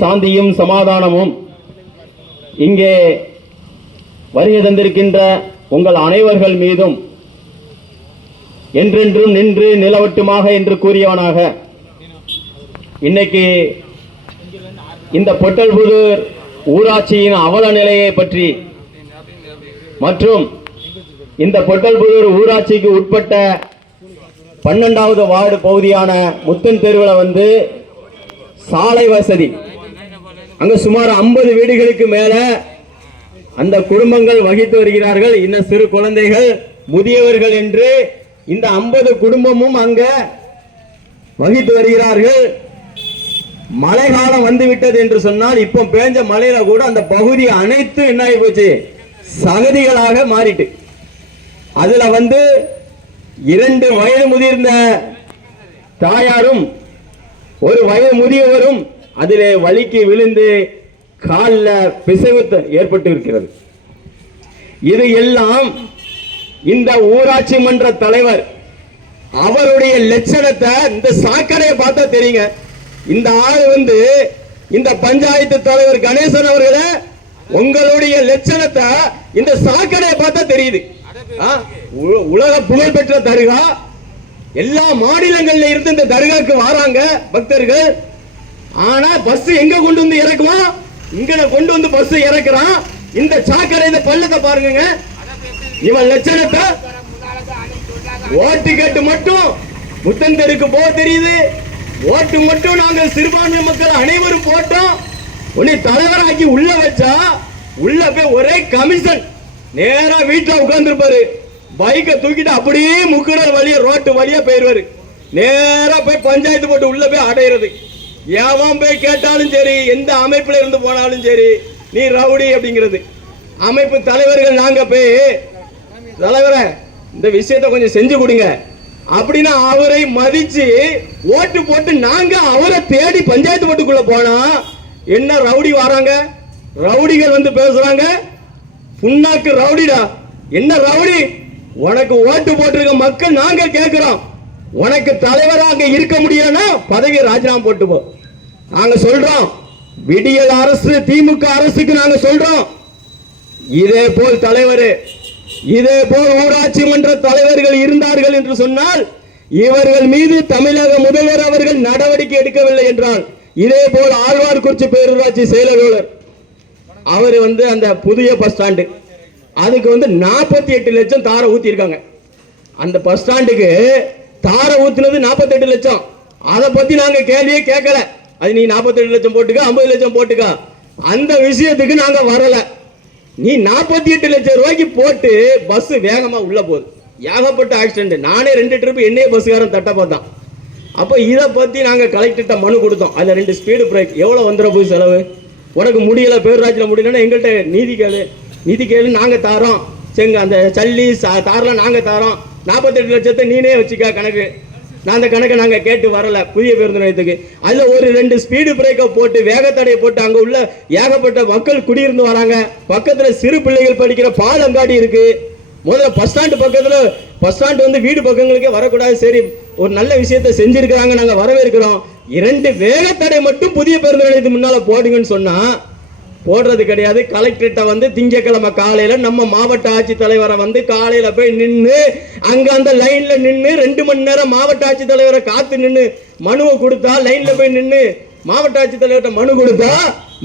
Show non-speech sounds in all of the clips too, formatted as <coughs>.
சாந்தியும் சமாதானமும் இங்கே வருகை தந்திருக்கின்ற உங்கள் அனைவர்கள் மீதும் என்றென்றும் நின்று நிலவட்டுமாக என்று கூறியவனாக. இன்னைக்கு இந்த பொட்டல்புதூர் ஊராட்சியின் அவல நிலையை பற்றி மற்றும் இந்த பொட்டல்புதூர் ஊராட்சிக்கு உட்பட்ட பன்னெண்டாவது வார்டு பகுதியான முத்தன் தெருவில் வந்து சாலை வசதி அங்க சுமார் ஐம்பது வீடுகளுக்கு மேல அந்த குடும்பங்கள் வகித்து வருகிறார்கள். இன்னும் சிறு குழந்தைகள் முதியவர்கள் என்று இந்த ஐம்பது குடும்பமும் அங்க வகித்து வருகிறார்கள். மழை காலம் வந்து விட்டது என்று சொன்னால் இப்போ பேஞ்ச மழையில கூட அந்த பகுதி அனைத்து என்ன ஆகி போச்சு? சகதிகளாக மாறிட்டு. அதுல வந்து இரண்டு வயது முதிர்ந்த தாயாரும் ஒரு வயது முதியவரும் அதிலே வலிக்கு விழுந்து காலில் பிசைவு ஏற்பட்டு இருக்கிறது இது எல்லாம் இந்த ஊராட்சி மன்ற தலைவர் அவருடைய லட்சணத்தை இந்த சாக்கடையை பார்த்தா தெரியுங்க. இந்த ஆள் வந்து இந்த பஞ்சாயத்து தலைவர் கணேசன் அவர்களை உங்களுடைய லட்சணத்தை இந்த சாக்கடையை பார்த்தா தெரியுது. ஆ, உ- உலக புகழ் பெற்ற தருகா. எல்லா மாநிலங்கள்ல இருந்து இந்த தர்காக்கு வராங்க பக்தர்கள். ஆனா பஸ் எங்க கொண்டு வந்து இறக்குவான்? இங்க கொண்டு வந்து பஸ் இறக்குறான். இந்த சாக்கடை இந்த பள்ளத்தை பாருங்க இவன் லட்சணத்தை ஓட்டு கேட்டு மட்டும் முத்தந்தருக்கு போக தெரியுது. ஓட்டு மட்டும் நாங்கள் சிறுபான்மை மக்கள் அனைவரும் போட்டோம். உன்னை தலைவராக்கி உள்ள வச்சா உள்ள போய் ஒரே கமிஷன் நேரா வீட்டுல உட்கார்ந்துருப்பாரு. பைக்கை தூக்கிட்டு அப்படியே முக்குடல் வழியா ரோட்டு வழியா போயிருவாரு நேரா போய் பஞ்சாயத்து போட்டு உள்ள போய் அடையிறது. எவன் போய் கேட்டாலும் சரி எந்த அமைப்பில் இருந்து போனாலும் சரி நீ ரவுடி அப்படிங்கிறது. அமைப்பு தலைவர்கள் நாங்க போய் தலைவரை இந்த விஷயத்தை கொஞ்சம் செஞ்சு கொடுங்க. அப்படின்னா அவரை மதிச்சு ஓட்டு போட்டு நாங்க அவரை தேடி பஞ்சாயத்து போட்டுக்குள்ள போனா என்ன ரவுடி வராங்க? ரவுடிகள் வந்து பேசுறாங்க. புண்ணாக்கு ரவுடிடா. என்ன ரவுடி? உனக்கு ஓட்டு போட்டிருக்க மக்கள் நாங்க கேட்கிறோம் உனக்கு தலைவராக இருக்க முடியலன்னா பதவி ராஜினாமா போட்டு போ. நாங்க சொல்றோம். விடியல் அரசு திமுக அரசுக்கு நாங்க சொல்றோம். இதே போல் தலைவர் இதே போல் ஊராட்சி மன்ற தலைவர்கள் இருந்தார்கள் என்று சொன்னால் இவர்கள் மீது தமிழக முதல்வர் அவர்கள் நடவடிக்கை எடுக்கவில்லை என்றால் இதே போல் ஆழ்வார்குறிச்சி பேரூராட்சி செயலாளர் அவர் வந்து அந்த புதிய பஸ் ஸ்டாண்டு அதுக்கு வந்து நாற்பத்தி எட்டு லட்சம் தார ஊற்றிருக்காங்க அந்த பஸ் ஸ்டாண்டுக்கு தார ஊத்துனது 48 லட்சம். அதை பத்தி நாங்க கேள்வியே கேட்கல. அது நீ 48 லட்சம் போட்டுக்க 50 லட்சம் போட்டுக்க. அந்த விஷயத்துக்கு நாங்க வரல. நீ 48 எட்டு லட்சம் ரூபாய்க்கு போட்டு பஸ் வேகமா உள்ள போகுது ஏகப்பட்ட ஆக்சிடென்ட் நானே ரெண்டு ட்ரிப் என்னையே பஸ்காரன் தட்ட பார்த்தான். அப்போ இதை பத்தி நாங்க கலெக்டர்கிட்ட மனு கொடுத்தோம். அதுல ரெண்டு ஸ்பீடு பிரேக் எவ்வளவு வந்துட போய் செலவு? உனக்கு முடியல பேரூராட்சியில் முடியலன்னா எங்கள்கிட்ட நீதி கேளு. நீதி கேளு நாங்க தாரோம். செங்க அந்த சல்லி சா- தாரெல்லாம் நாங்க தாரோம். நாற்பத்தெட்டு லட்சத்தை நீனே வச்சுக்க கணக்கு. நான் அந்த கணக்கை நாங்கள் கேட்டு வரல புதிய பேருந்து நிலையத்துக்கு. அதில் ஒரு ரெண்டு ஸ்பீடு பிரேக்கை போட்டு வேகத்தடையை போட்டு அங்கே உள்ள ஏகப்பட்ட மக்கள் குடியிருந்து வராங்க. பக்கத்தில் சிறு பிள்ளைகள் படிக்கிற பாலங்காடி இருக்கு. முதல்ல பஸ் ஸ்டாண்டு பக்கத்தில் பஸ் ஸ்டாண்டு வந்து வீடு பக்கங்களுக்கே வரக்கூடாது. சரி ஒரு நல்ல விஷயத்தை செஞ்சிருக்கிறாங்க வரவே வரவேற்கிறோம். இரண்டு வேகத்தடை மட்டும் புதிய பேருந்து நிலையத்துக்கு முன்னால் போடுங்கன்னு சொன்னால் போடுறது கிடையாது. கலெக்டர்கிட்ட வந்து திங்கக்கிழமை காலையில நம்ம மாவட்ட ஆட்சித்தலைவரை வந்து காலையில போய் நின்று அங்க அந்த லைன்ல நின்று ரெண்டு மணி நேரம் மாவட்ட ஆட்சித்தலைவரை காத்து நின்று மனுவை கொடுத்தா லைன்ல போய் நின்று மாவட்ட ஆட்சித்தலைவர்கிட்ட மனு கொடுத்தா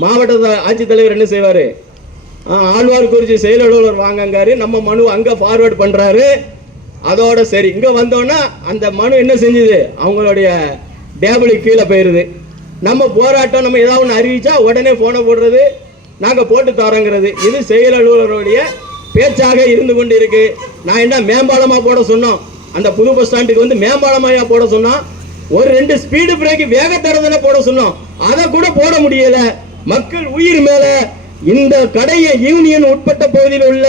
மாவட்ட ஆட்சித்தலைவர் என்ன செய்வாரு? ஆழ்வார் ஆழ்வார்குறிச்சி செயல் வாங்கங்காரு நம்ம மனு அங்க ஃபார்வேர்டு பண்றாரு. அதோட சரி இங்க வந்தோன்னா அந்த மனு என்ன செஞ்சுது? அவங்களுடைய டேபிளுக்கு கீழே போயிருது. நம்ம போராட்டம் நம்ம ஏதாவது ஒன்று அறிவிச்சா உடனே போனை போடுறது. நாங்கள் போட்டு தரோங்கிறது. இது செயல் அலுவலருடைய பேச்சாக இருந்து கொண்டு இருக்கு நான் என்ன மேம்பாலமாக போட சொன்னோம்? அந்த புது பஸ் ஸ்டாண்டுக்கு வந்து மேம்பாலமாயா போட சொன்னோம்? ஒரு ரெண்டு ஸ்பீடு பிரேக் வேகத்தடத்துல போட சொன்னோம். அதை கூட போட முடியல. மக்கள் உயிர் மேல இந்த கடையை யூனியன் உட்பட்ட பகுதியில் உள்ள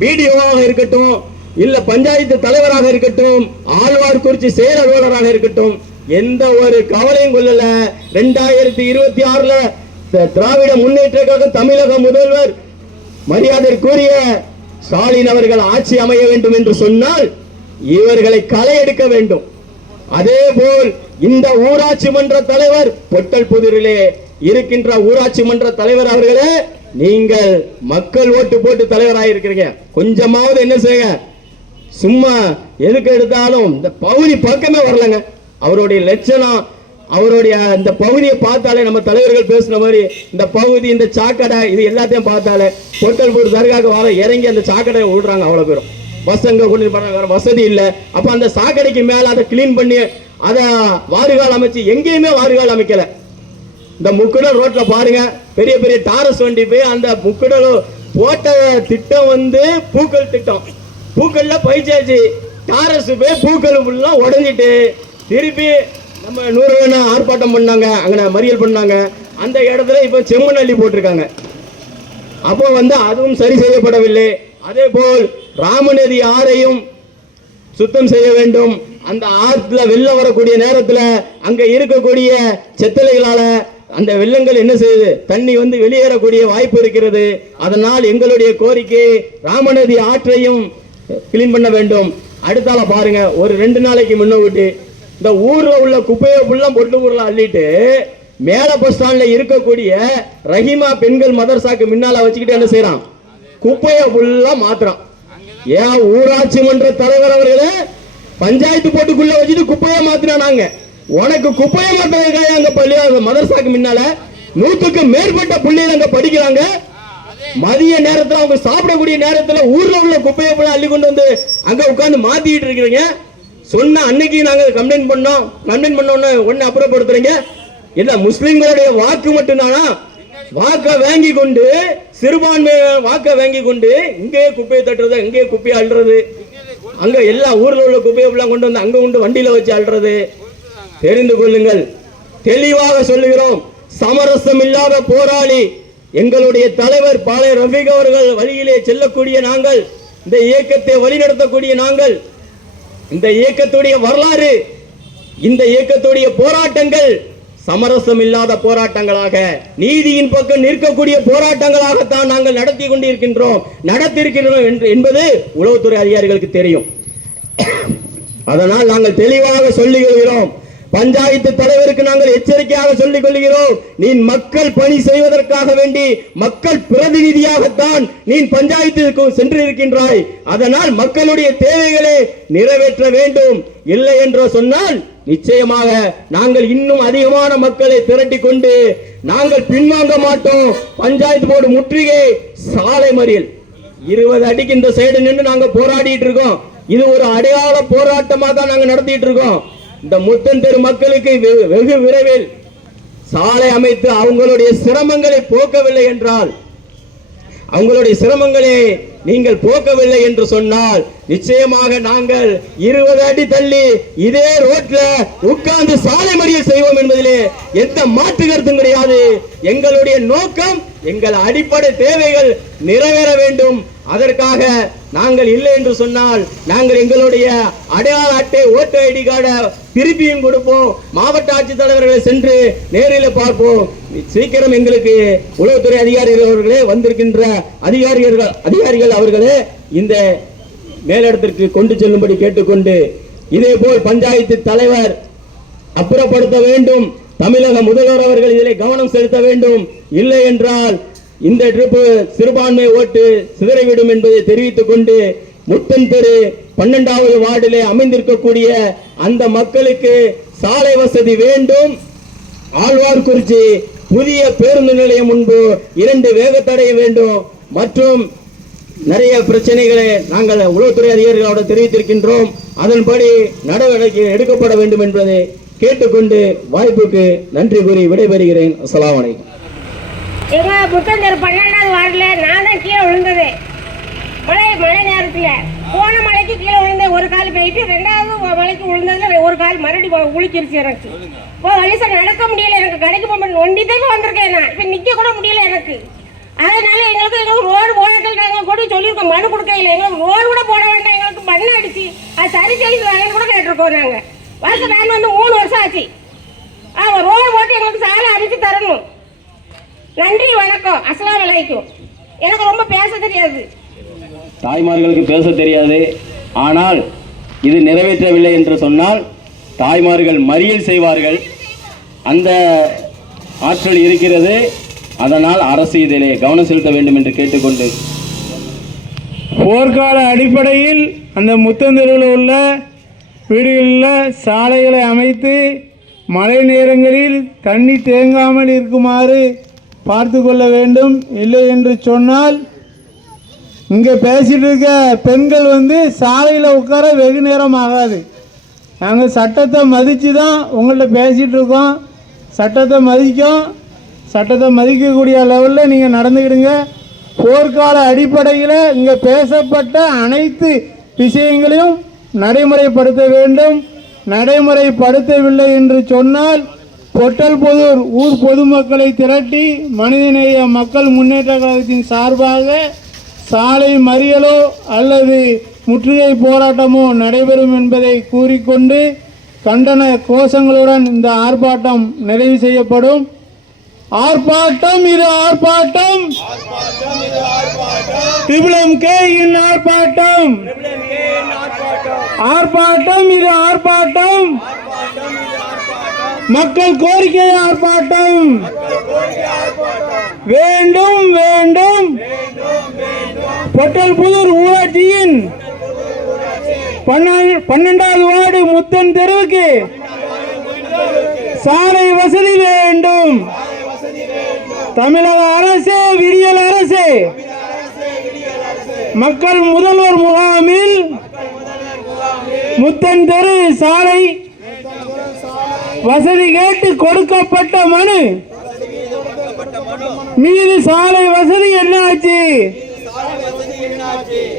பிடிஓவாக இருக்கட்டும் இல்ல பஞ்சாயத்து தலைவராக இருக்கட்டும் ஆழ்வார்குறிச்சி செயல் அலுவலராக இருக்கட்டும் எந்த ஒரு கவலையும் கொள்ளல. ரெண்டாயிரத்தி இருபத்தி ஆறுல திராவிட முன்னேற்ற கழகம் தமிழக முதல்வர் மரியாதைக்குரிய ஸ்டாலின் அவர்கள் ஆட்சி அமைய வேண்டும் என்று சொன்னால் இவர்களை களை எடுக்க வேண்டும். அதே போல் இந்த ஊராட்சி மன்ற தலைவர் பொட்டல் புதிரிலே இருக்கின்ற ஊராட்சி மன்ற தலைவர் அவர்களே நீங்கள் மக்கள் ஓட்டு போட்டு தலைவராயிருக்கிறீங்க கொஞ்சமாவது என்ன செய்யுங்க? சும்மா எதுக்கு எடுத்தாலும் இந்த பகுதி பக்கமே வரலங்க. அவருடைய லட்சணம் அவருடைய இந்த பகுதியை பார்த்தாலே நம்ம தலைவர்கள் பேசுன மாதிரி இந்த பகுதி இந்த சாக்கடை இது எல்லாத்தையும் பார்த்தாலே பொட்டல்பூர் தர்காக்கு வர இறங்கி அந்த சாக்கடையை விடுறாங்க அவ்வளோ பேரும். பசங்க கொண்டு போகிறாங்க வேற வசதி இல்லை. அப்போ அந்த சாக்கடைக்கு மேலே அதை க்ளீன் பண்ணி அதை வாறுகால் அமைச்சு எங்கேயுமே வாறுகால் அமைக்கலை. இந்த முக்குடல் ரோட்டில் பாருங்க பெரிய பெரிய டாரஸ் வண்டி போய் அந்த முக்குடல் போட்ட திட்டம் வந்து பூக்கள் திட்டம். பூக்கள்ல பயிற்சியாச்சு டாரஸ் போய் பூக்கள் ஃபுல்லாக உடஞ்சிட்டு திருப்பி நம்ம நூறு வேணா ஆர்ப்பாட்டம் பண்ணாங்க அங்கே மறியல் பண்ணாங்க. அந்த இடத்துல இப்போ செம்மண் அள்ளி போட்டிருக்காங்க. அப்போ வந்து அதுவும் சரி செய்யப்படவில்லை. அதே போல் ராமநதி ஆறையும் சுத்தம் செய்ய வேண்டும். அந்த ஆற்றுல வெள்ளம் வரக்கூடிய நேரத்தில் அங்கே இருக்கக்கூடிய செத்தலைகளால் அந்த வெள்ளங்கள் என்ன செய்யுது? தண்ணி வந்து வெளியேறக்கூடிய வாய்ப்பு இருக்கிறது. அதனால் எங்களுடைய கோரிக்கை ராமநதி ஆற்றையும் கிளீன் பண்ண வேண்டும். அடுத்தால பாருங்க ஒரு ரெண்டு நாளைக்கு முன்னோக்கிட்டு இந்த ஊர்ல உள்ள குப்பையை ஃபுல்லா பொட்டு ஊர்ல அள்ளிட்டு மேல பஸ் ஸ்டாண்ட்ல இருக்கக்கூடிய ரஹீமா பெண்கள் மதரசாக்கு முன்னால வச்சுக்கிட்டு என்ன செய்யறான் குப்பையை ஃபுல்லா மாத்துறான். ஏன் ஊராட்சி மன்ற தலைவர் அவர்களே பஞ்சாயத்து போட்டுக்குள்ள வச்சுட்டு குப்பையை மாத்தினாங்க உனக்கு குப்பையை மாத்தினதுக்காக அங்க பள்ளி அந்த மதரசாக்கு முன்னால நூத்துக்கு மேற்பட்ட பிள்ளைகள் அங்க படிக்கிறாங்க. மதிய நேரத்துல அவங்க சாப்பிடக்கூடிய நேரத்துல ஊர்ல உள்ள குப்பையை போல அள்ளி கொண்டு வந்து அங்க உட்காந்து மாத்திட்டு இருக்கிறீங்க. சொன்ன அன்னைக்கு நாங்கள் கம்ப்ளைண்ட் பண்ணோம். கம்ப்ளைண்ட் பண்ணோன்னு உடனே அப்புறப்படுத்துறீங்க. இல்ல முஸ்லிம்களுடைய வாக்கு மட்டும்தானா? வாக்க வாங்கி கொண்டு சிறுபான்மை வாக்க வாங்கி கொண்டு இங்கேயே குப்பையை தட்டுறது இங்கேயே குப்பையை அள்ளுறது. அங்க எல்லா ஊர்ல உள்ள குப்பையை எல்லாம் கொண்டு வந்து அங்க கொண்டு வண்டியில வச்சு அள்ளுறது. தெரிந்து கொள்ளுங்கள். தெளிவாக சொல்லுகிறோம். சமரசம் இல்லாத போராளி எங்களுடைய தலைவர் பாளைய ரஃபீக் அவர்கள் வழியிலே செல்லக்கூடிய நாங்கள் இந்த இயக்கத்தை வழிநடத்தக்கூடிய நாங்கள் இந்த இயக்கத்துடைய வரலாறு இந்த இயக்கத்துடைய போராட்டங்கள் சமரசம் இல்லாத போராட்டங்களாக நீதியின் பக்கம் நிற்கக்கூடிய போராட்டங்களாகத்தான் நாங்கள் நடத்தி கொண்டிருக்கின்றோம் நடத்தியிருக்கின்றோம் என்று- என்பது உளவுத்துறை அதிகாரிகளுக்கு தெரியும். <coughs> அதனால் நாங்கள் தெளிவாக சொல்லுகிறோம் பஞ்சாயத்து தலைவருக்கு நாங்கள் எச்சரிக்கையாக சொல்லிக் கொள்கிறோம். நீ மக்கள் பணி செய்வதற்காக வேண்டி மக்கள் பிரதிநிதியாகத்தான் நீ பஞ்சாயத்திற்கு சென்றிருக்கின்றாய். அதனால் மக்களுடைய தேவைகளை நிறைவேற்ற வேண்டும். இல்லை என்று சொன்னால் நிச்சயமாக நாங்கள் இன்னும் அதிகமான மக்களை திரட்டி கொண்டு நாங்கள் பின்வாங்க மாட்டோம். பஞ்சாயத்து போர்டு முற்றுகை சாலை மறியல். இருபது அடிக்கு இந்த சைடு நின்று நாங்க போராடிட்டு இருக்கோம். இது ஒரு அடையாள போராட்டமா தான் நாங்க நடத்திட்டு இருக்கோம். இந்த முத்தன் தெரு மக்களுக்கு வெகு விரைவில் சாலை அமைத்து அவங்களுடைய சிரமங்களை போக்கவில்லை என்றால் அவங்களுடைய சிரமங்களை நீங்கள் போக்கவில்லை என்று சொன்னால் நிச்சயமாக நாங்கள் இருபது அடி தள்ளி இதே ரோட்ல உட்கார்ந்து சாலை மறியல் செய்வோம் என்பதிலே எந்த மாற்று கருத்தும் கிடையாது. எங்களுடைய நோக்கம் எங்கள் அடிப்படை தேவைகள் நிறைவேற வேண்டும். அதற்காக நாங்கள் இல்லை என்று சொன்னால் நாங்கள் எங்களுடைய அடையாள அட்டை ஓட்டு ஐடி கார்டை திருப்பியும் கொடுப்போம். மாவட்ட ஆட்சித்தலைவர்களை சென்று நேரில் பார்ப்போம். சீக்கிரம் எங்களுக்கு உளவுத்துறை அதிகாரிகள் அவர்களே வந்திருக்கின்ற அதிகாரிகள் அதிகாரிகள் அவர்களே இந்த மேலிடத்திற்கு கொண்டு செல்லும்படி கேட்டுக்கொண்டு இதே போல் பஞ்சாயத்து தலைவர் அப்புறப்படுத்த வேண்டும். தமிழக முதல்வர் அவர்கள் இதிலே கவனம் செலுத்த வேண்டும். இல்லை என்றால் இந்த ட்ரிப்பு சிறுபான்மை ஓட்டு சிதறிவிடும் என்பதை தெரிவித்துக் கொண்டு முத்தன் தெரு பன்னெண்டாவது வார்டிலே அமைந்திருக்கக்கூடிய அந்த மக்களுக்கு சாலை வசதி வேண்டும். ஆழ்வார்குறிச்சி புதிய பேருந்து நிலையம் முன்பு இரண்டு வேகத்தடை வேண்டும். மற்றும் நிறைய பிரச்சனைகளை நாங்கள் உளவுத்துறை அதிகாரிகளோட தெரிவித்திருக்கின்றோம். அதன்படி நடவடிக்கை எடுக்கப்பட வேண்டும் என்பதை கேட்டுக்கொண்டு வாய்ப்புக்கு நன்றி கூறி விடைபெறுகிறேன். அஸ்லாம் வலைக்கம் எங்க புத்தந்தர் பன்னெண்டாவது வார்டில் நான் தான் கீழே விழுந்தது. மழை மழை நேரத்தில் போன மலைக்கு கீழே விழுந்தேன் ஒரு கால் போயிட்டு ரெண்டாவது மலைக்கு விழுந்ததுல ஒரு கால் மறுபடியும் உளிக்கிருச்சு எனக்கு. இப்போ வயசு நடக்க முடியல எனக்கு. கடைக்கு போக ஒண்டி தான் வந்திருக்கேன் நான். இப்போ நிற்க கூட முடியல எனக்கு. அதனால எங்களுக்கு எங்களுக்கு ரோடு போடத்தில் நாங்கள் கூட சொல்லியிருக்கோம். மனு கொடுக்கையில் எங்களுக்கு ரோடு கூட போட வேண்டாம். எங்களுக்கு மண் அடிச்சு. அது சரி செய்து வேலைன்னு கூட கேட்டிருக்கோம் நாங்கள் வருஷம் வேன் வந்து மூணு வருஷம் ஆச்சு. ஆ ரோடு போட்டு எங்களுக்கு சாலை அமைச்சு தரணும். நன்றி வணக்கம். அஸ்லாம் வலைக்கும் எனக்கு ரொம்ப பேச தெரியாது. தாய்மார்களுக்கு பேச தெரியாது. ஆனால் இது நிறைவேற்றவில்லை என்று சொன்னால் தாய்மார்கள் மறியல் செய்வார்கள். அந்த ஆற்றல் இருக்கிறது. அதனால் அரசு இதிலே கவனம் செலுத்த வேண்டும் என்று கேட்டுக்கொண்டு. போர்க்கால அடிப்படையில் அந்த முத்தந்தெருவில் உள்ள வீடுகளில் சாலைகளை அமைத்து மழை நேரங்களில் தண்ணி தேங்காமல் இருக்குமாறு பார்த்து கொள்ள வேண்டும். இல்லை என்று சொன்னால் இங்கே பேசிகிட்டு இருக்க பெண்கள் வந்து சாலையில் உட்கார வெகு நேரம் ஆகாது. நாங்கள் சட்டத்தை மதித்து தான் உங்கள்கிட்ட பேசிகிட்டு இருக்கோம். சட்டத்தை மதிக்கும். சட்டத்தை மதிக்கக்கூடிய லெவலில் நீங்கள் நடந்துக்கிடுங்க. போர்க்கால அடிப்படையில் இங்கே பேசப்பட்ட அனைத்து விஷயங்களையும் நடைமுறைப்படுத்த வேண்டும். நடைமுறைப்படுத்தவில்லை என்று சொன்னால் பொட்டல்புதூர் ஊர் பொதுமக்களை திரட்டி மனிதநேய மக்கள் முன்னேற்ற கழகத்தின் சார்பாக சாலை மறியலோ அல்லது முற்றுகை போராட்டமோ நடைபெறும் என்பதை கூறிக்கொண்டு கண்டன கோஷங்களுடன் இந்த ஆர்ப்பாட்டம் நிறைவு செய்யப்படும். ஆர்ப்பாட்டம் இது ஆர்ப்பாட்டம். ட்ரிபிளம் கே இன் ஆர்ப்பாட்டம். ஆர்ப்பாட்டம் இது ஆர்ப்பாட்டம். மக்கள் கோரிக்கை ஆர்ப்பாட்டம். வேண்டும் வேண்டும். பொட்டல் புதூர் ஊராட்சியின் பன்னெண்டாவது வார்டு முத்தன் தெருவுக்கு சாலை வசதி வேண்டும். தமிழக அரசு விடியல் அரசு. மக்கள் முதல்வர் முகாமில் முத்தன் தெரு சாலை வசதி கேட்டு கொடுக்கப்பட்ட மனு. மீது சாலை வசதி என்னாச்சு?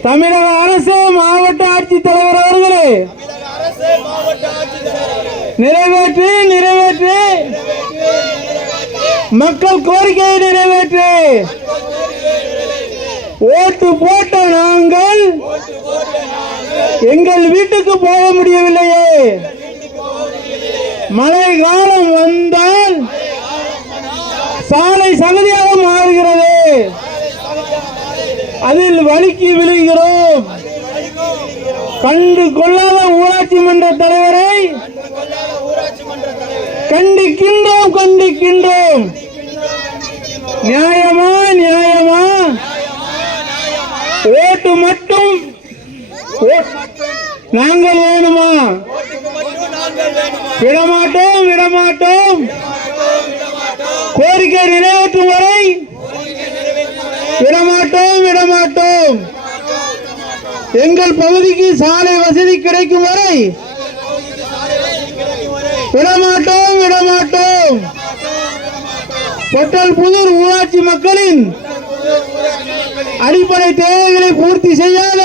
தமிழக அரசு மாவட்ட ஆட்சித்தலைவர் அவர்களே. நிறைவேற்று நிறைவேற்று. மக்கள் கோரிக்கையை நிறைவேற்று. ஓட்டு போட்ட நாங்கள் எங்கள் வீட்டுக்கு போக முடியவில்லையே. மழை காலம் வந்தால் சாலை சகதியாக மாறுகிறது. அதில் வழுக்கி விழுகிறோம். கண்டு கொள்ளாத ஊராட்சி மன்ற தலைவரை கண்டிக்கின்றோம் கண்டிக்கின்றோம். நியாயமா நியாயமா? ஓட்டு மட்டும் நாங்கள் வேணுமா? விடமாட்டோம் விடமாட்டோம். கோரிக்கை நிறைவேற்றும் வரை விடமாட்டோம் விடமாட்டோம். எங்கள் பகுதிக்கு சாலை வசதி கிடைக்கும் வரை விடமாட்டோம் விடமாட்டோம். பொட்டல் புதூர் ஊராட்சி மக்களின் அடிப்படை தேவைகளை பூர்த்தி செய்யாத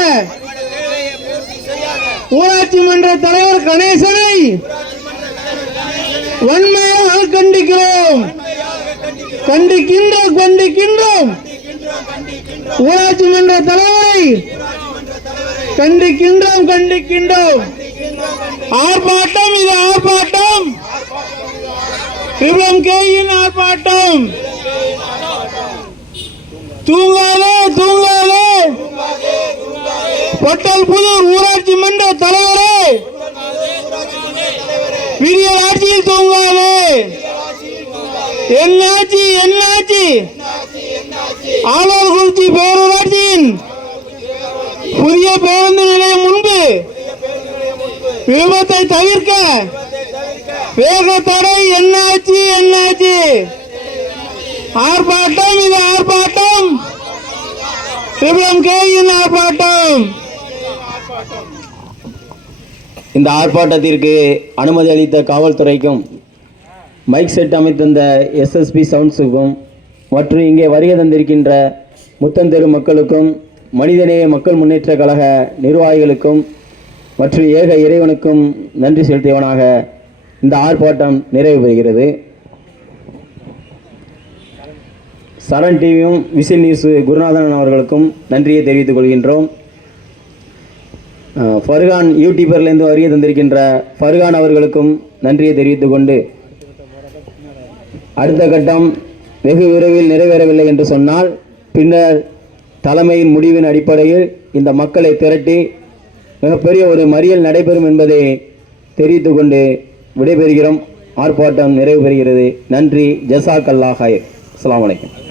ஊராட்சி மன்ற தலைவர் கணேசனை வன்மையாக கண்டிக்கிறோம். கண்டிக்கின்றோம் கண்டிக்கின்றோம். ஊராட்சி மன்ற தலைவரை கண்டிக்கின்றோம் கண்டிக்கின்றோம். ஆர்ப்பாட்டம் இது ஆர்ப்பாட்டம். ட்ரிபிளம் கேயின் ஆர்ப்பாட்டம். தூங்காதே தூங்காதே. பொட்டல் புதூர் ஊராட்சி மன்ற தலைவரே. விடியல் ஆட்சியில் தூங்காதே. என்னாச்சு என்னாச்சு? ஆலார்குறிச்சி பேரூராட்சியின் புதிய பேருந்து நிலையம் முன்பு விபத்தை தவிர்க்க வேக தடை என்னாச்சு என்னாச்சு? ஆர்ப்பாட்டம் இது ஆர்ப்பாட்டம். ட்ரிபிளம் கேயின் ஆர்ப்பாட்டம். இந்த ஆர்ப்பாட்டத்திற்கு அனுமதி அளித்த காவல்துறைக்கும் மைக் செட் அமைத்திருந்த எஸ்எஸ்பி சவுண்ட்ஸுக்கும் மற்றும் இங்கே வருகை தந்திருக்கின்ற முத்தந்தெரு மக்களுக்கும் மனிதநேய மக்கள் முன்னேற்ற கழக நிர்வாகிகளுக்கும் மற்றும் ஏக இறைவனுக்கும் நன்றி செலுத்தியவனாக இந்த ஆர்ப்பாட்டம் நிறைவு பெறுகிறது. சரண் டிவியும் விசில் நியூஸ் குருநாதன் அவர்களுக்கும் நன்றியை தெரிவித்துக் கொள்கின்றோம். ஃபர்கான் யூடியூபர்லேருந்து வருகை தந்திருக்கின்ற ஃபர்கான் அவர்களுக்கும் நன்றியை தெரிவித்துக் கொண்டு அடுத்த கட்டம் வெகு விரைவில் நிறைவேறவில்லை என்று சொன்னால் பின்னர் தலைமையின் முடிவின் அடிப்படையில் இந்த மக்களை திரட்டி மிகப்பெரிய ஒரு மறியல் நடைபெறும் என்பதை தெரிவித்து கொண்டு விடைபெறுகிறோம். ஆர்ப்பாட்டம் நிறைவு பெறுகிறது. நன்றி. ஜசாக் அல்லாஹாய் அஸ்ஸலாமு வலைக்கம்